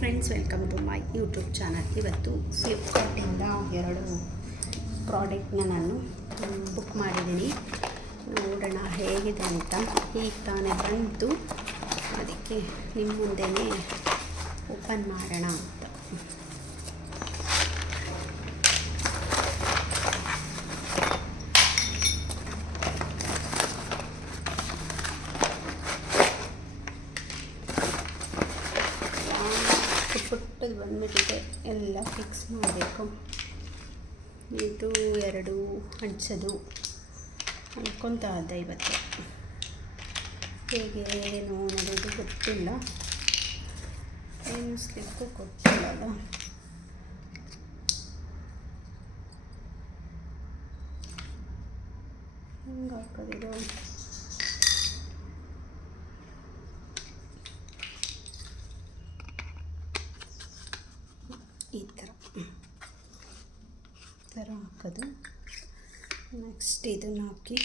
Friends welcome to my YouTube channel ಇವತ್ತು ಫ್ಲಿಪ್ಕಾರ್ಟಿಂದ ಎರಡು ಪ್ರಾಡಕ್ಟ್ನ ನಾನು ಬುಕ್ ಮಾಡಿದ್ದೀನಿ. ನೋಡೋಣ ಹೇಗಿದೆ ಅಂತ. ಈಗ ತಾನೇ ಬಂತು ಅದಕ್ಕೆ ನಿಮ್ಮ ಮುಂದೆನೇ ಓಪನ್ ಮಾಡೋಣ ಅಂತ ಪುಟ್ಟ ಪುಟ್ಟದು ಬಂದ್ಬಿಟ್ಟಿದೆ. ಎಲ್ಲ ಫಿಕ್ಸ್ ಮಾಡಬೇಕು. ಇದು ಎರಡು ಹಂಚೋದು. ಅನ್ಕೊತಾ ಇದ್ದೆ ಇವತ್ತು. ಹೇಗೆ ಏನು ಅನ್ನೋದು ಗೊತ್ತಿಲ್ಲ. ಏನು ಸ್ಲಿಪ್ಪು ಕೊಟ್ಟಿಲ್ಲಲ್ಲ ಹೆಂಗೆ ಹಾಕೋದಿದು ಈ ಥರ ಈ ಥರ ಹಾಕೋದು ನೆಕ್ಸ್ಟ್ ಇದನ್ನು ಹಾಕಿ.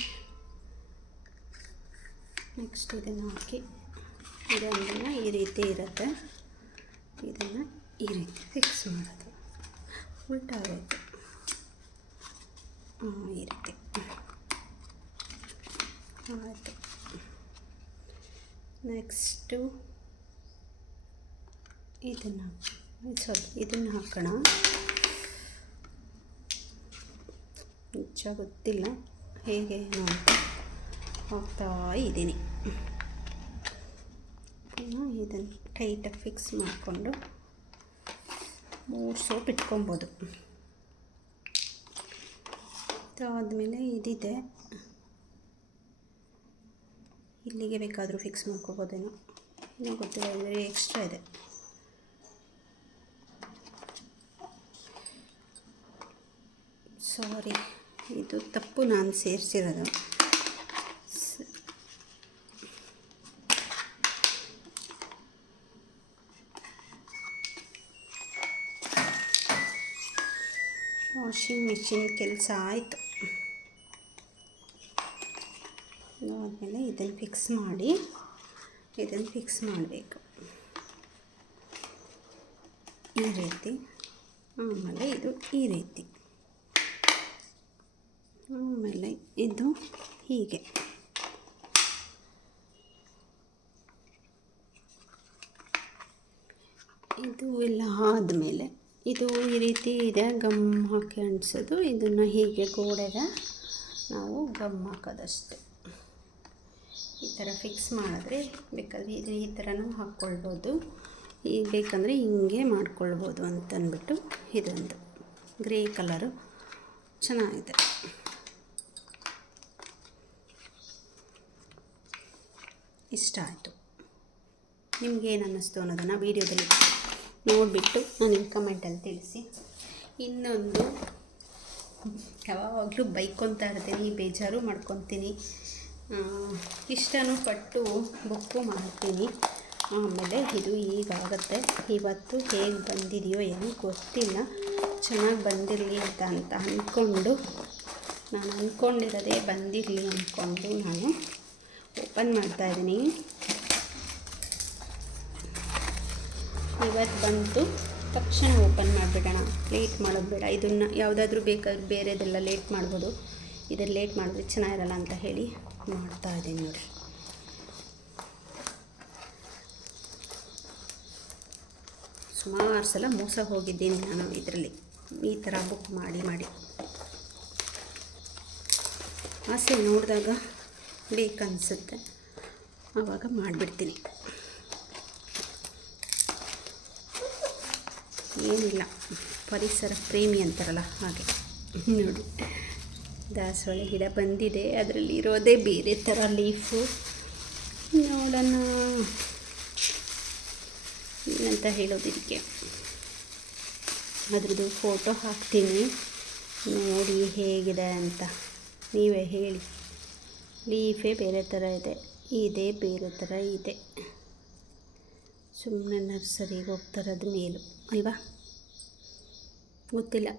ನೆಕ್ಸ್ಟ್ ಇದನ್ನು ಹಾಕಿ. ಇದೊಂದನ್ನು ಈ ರೀತಿ ಇರುತ್ತೆ. ಇದನ್ನು ಈ ರೀತಿ ಫಿಕ್ಸ್ ಮಾಡೋದು. ಉಲ್ಟಾಗುತ್ತೆ ಹಾಂ ಈ ರೀತಿ. ಆಯಿತು. ನೆಕ್ಸ್ಟು ಇದನ್ನು ಸಾರಿ, ಇದನ್ನು ಹಾಕೋಣ. ನಿಜ ಗೊತ್ತಿಲ್ಲ. ಹೇಗೆ ಅಂತ ಹೋಗ್ತಾ ಇದ್ದೀನಿ. ಇದನ್ನು ಟೈಟಾಗಿ ಫಿಕ್ಸ್ ಮಾಡಿಕೊಂಡು ಮೂರು ಸೋಪ್ ಇಟ್ಕೊಬೋದು. ಆದಮೇಲೆ ಇದಿದೆ. ಇಲ್ಲಿಗೆ ಬೇಕಾದರೂ ಫಿಕ್ಸ್ ಮಾಡ್ಕೋಬೋದೇನೋ. ಇನ್ನೂ ಗೊತ್ತಿಲ್ಲ ಅಂದರೆ ಎಕ್ಸ್ಟ್ರಾ ಇದೆ. ಸಾರಿ ಇದು ತಪ್ಪು ನಾನು ಸೇರಿಸಿರೋದು. ವಾಷಿಂಗ್ ಮಿಷಿನ್ ಕೆಲಸ ಆಯಿತು. ಆದಮೇಲೆ ಇದನ್ನು ಫಿಕ್ಸ್ ಮಾಡಿ, ಇದನ್ನು ಫಿಕ್ಸ್ ಮಾಡಬೇಕು. ಈ ರೀತಿ, ಆಮೇಲೆ ಇದು ಈ ರೀತಿ. ಆಮೇಲೆ ಇದು ಹೀಗೆ. ಇದು ಎಲ್ಲ ಆದಮೇಲೆ ಇದು ಈ ರೀತಿ ಇದೆ, ಗಮ್ ಹಾಕಿ ಅಂಟಿಸೋದು. ಇದನ್ನು ಹೀಗೆ ಗೋಡೆಗೆ ನಾವು ಗಮ್ ಹಾಕೋದಷ್ಟೆ. ಈ ಥರ ಫಿಕ್ಸ್ ಮಾಡಿದ್ರೆ ಬೇಕಾದ್ರೆ ಇದು ಈ ಥರನೂ ಹಾಕ್ಕೊಳ್ಬೋದು. ಈಗ ಬೇಕಂದರೆ ಹಿಂಗೆ ಮಾಡ್ಕೊಳ್ಬೋದು ಅಂತಂದ್ಬಿಟ್ಟು ಇದೊಂದು. Grey colour. ಚೆನ್ನಾಗಿದೆ. ಇಷ್ಟ ಆಯಿತು. ನಿಮಗೇನು ಅನ್ನಿಸ್ತು ಅನ್ನೋದನ್ನು ವೀಡಿಯೋದಲ್ಲಿ ನೋಡಿಬಿಟ್ಟು ನನಗೆ ಕಮೆಂಟಲ್ಲಿ ತಿಳಿಸಿ. ಇನ್ನೊಂದು, ಯಾವಾಗಲೂ ಬೈಕೊತಾ ಇರ್ತೀನಿ, ಬೇಜಾರು ಮಾಡ್ಕೊತೀನಿ ಇಷ್ಟನೂ ಪಟ್ಟು ಬುಕ್ಕು ಮಾಡ್ತೀನಿ. ಆಮೇಲೆ ಇದು ಈಗಾಗುತ್ತೆ. ಇವತ್ತು ಹೇಗೆ ಬಂದಿದೆಯೋ ಏನೂ ಗೊತ್ತಿಲ್ಲ. ಚೆನ್ನಾಗಿ ಬಂದಿರಲಿ ಅಂತ ಅಂತ ಅಂದ್ಕೊಂಡು ನಾನು ಅಂದ್ಕೊಂಡಿರೋದೇ ಬಂದಿರಲಿ ಅಂದ್ಕೊಂಡು ನಾನು ಓಪನ್ ಮಾಡ್ತಾ ಇದ್ದೀನಿ. ಇವತ್ತು ಬಂತು ತಕ್ಷಣ ಓಪನ್ ಮಾಡಿಬಿಡೋಣ. ಲೇಟ್ ಮಾಡೋದು ಬೇಡ. ಇದನ್ನು ಯಾವುದಾದ್ರೂ ಬೇಕಾದ್ರೆ ಬೇರೆದೆಲ್ಲ ಲೇಟ್ ಮಾಡ್ಬೋದು. ಇದನ್ನು ಲೇಟ್ ಮಾಡಿದ್ರೆ ಚೆನ್ನಾಗಿರಲ್ಲ ಅಂತ ಹೇಳಿ ಮಾಡ್ತಾ ಇದ್ದೀನಿ ನೋಡಿ. ಸುಮಾರು ಸಲ ಮೋಸ ಹೋಗಿದ್ದೀನಿ ನಾನು ಇದರಲ್ಲಿ. ಈ ಥರ ಬುಕ್ ಮಾಡಿ ಮಾಡಿ. ಆಸೆ ನೋಡಿದಾಗ ಬೇಕನ್ಸುತ್ತೆ. ಆವಾಗ ಮಾಡಿಬಿಡ್ತೀನಿ. ಏನಿಲ್ಲ, ಪರಿಸರ ಪ್ರೇಮಿ ಅಂತಾರಲ್ಲ ಹಾಗೆ. ನೋಡಿ, ದಾಸವಾಳ ಗಿಡ ಬಂದಿದೆ, ಅದರಲ್ಲಿ ಇರೋದೇ ಬೇರೆ ಥರ ಲೀಫು ನೋಡೋಣ. ಏನಂತ ಹೇಳೋದು ಅದ್ರದ್ದು ಫೋಟೋ ಹಾಕ್ತೀನಿ. ನೋಡಿ ಹೇಗಿದೆ ಅಂತ ನೀವೇ ಹೇಳಿ. ಲೀಫೇ ಬೇರೆ ಥರ ಇದೆ, ಇದೇ ಬೇರೆ ಥರ ಇದೆ. ಸುಮ್ಮನೆ ನರ್ಸರಿಗೆ ಹೋಗ್ತಾರದು ಮೇಲು, ಅಲ್ವಾ? ಗೊತ್ತಿಲ್ಲ.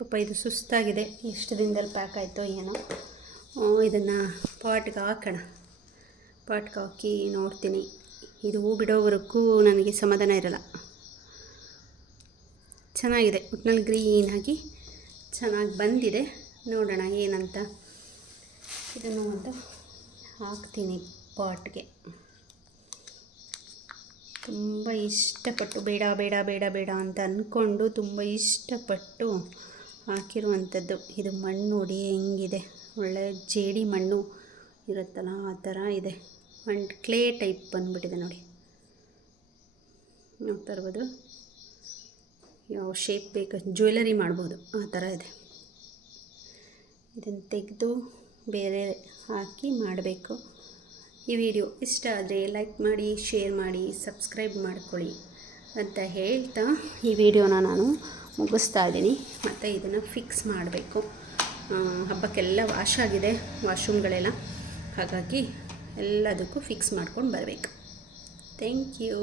ಪಾಪ ಇದು ಸುಸ್ತಾಗಿದೆ, ಎಷ್ಟು ದಿನದಲ್ಲಿ ಪ್ಯಾಕ್ ಆಯಿತೋ ಏನೋ. ಇದನ್ನು ಪಾಟ್ಗೆ ಹಾಕೋಣ. ಪಾಟ್ಗೆ ಹಾಕಿ ನೋಡ್ತೀನಿ. ಇದು ಹೂ ಬಿಡೋವರೆಗೂ ನನಗೆ ಸಮಾಧಾನ ಇರಲ್ಲ. ಚೆನ್ನಾಗಿದೆ, ಒಟ್ನಲ್ಲಿ ಗ್ರೀನಾಗಿ ಚೆನ್ನಾಗಿ ಬಂದಿದೆ. ನೋಡೋಣ ಏನಂತ. ಇದನ್ನು ಒಂದು ಹಾಕ್ತೀನಿ ಪಾಟ್ಗೆ. ತುಂಬ ಇಷ್ಟಪಟ್ಟು, ಬೇಡ ಬೇಡ ಬೇಡ ಬೇಡ ಅಂತ ಅಂದ್ಕೊಂಡು ತುಂಬ ಇಷ್ಟಪಟ್ಟು ಹಾಕಿರುವಂಥದ್ದು. ಇದು ಮಣ್ಣು ನೋಡಿ ಹೆಂಗಿದೆ. ಒಳ್ಳೆ ಜೇಡಿ ಮಣ್ಣು ಇರುತ್ತಲ್ಲ, ಆ ಥರ ಇದೆ. ಮಣ್ಣು ಕ್ಲೇ ಟೈಪ್ ಬಂದುಬಿಟ್ಟಿದೆ ನೋಡಿ. ನೋಡ್ತಾ ಇರ್ಬೋದು. ಯಾವ ಶೇಪ್ ಬೇಕು ಜ್ಯುವೆಲರಿ ಮಾಡ್ಬೋದು. ಆ ಥರ ಇದೆ. ಇದನ್ನು ತೆಗೆದು ಬೇರೆ ಹಾಕಿ ಮಾಡಬೇಕು. ಈ ವಿಡಿಯೋ ಇಷ್ಟ ಆದರೆ ಲೈಕ್ ಮಾಡಿ ಶೇರ್ ಮಾಡಿ ಸಬ್ಸ್ಕ್ರೈಬ್ ಮಾಡ್ಕೊಳ್ಳಿ ಅಂತ ಹೇಳ್ತಾ ಈ ವಿಡಿಯೋನ ನಾನು ಮುಗಿಸ್ತಾ ಇದ್ದೀನಿ. ಮತ್ತು ಇದನ್ನು ಫಿಕ್ಸ್ ಮಾಡಬೇಕು. ಹಬ್ಬಕ್ಕೆಲ್ಲ ವಾಶ್ ಆಗಿದೆ ವಾಶ್ರೂಮ್ಗಳೆಲ್ಲ ಹಾಗಾಗಿ ಎಲ್ಲದಕ್ಕೂ ಫಿಕ್ಸ್ ಮಾಡ್ಕೊಂಡು ಬರಬೇಕು. Thank you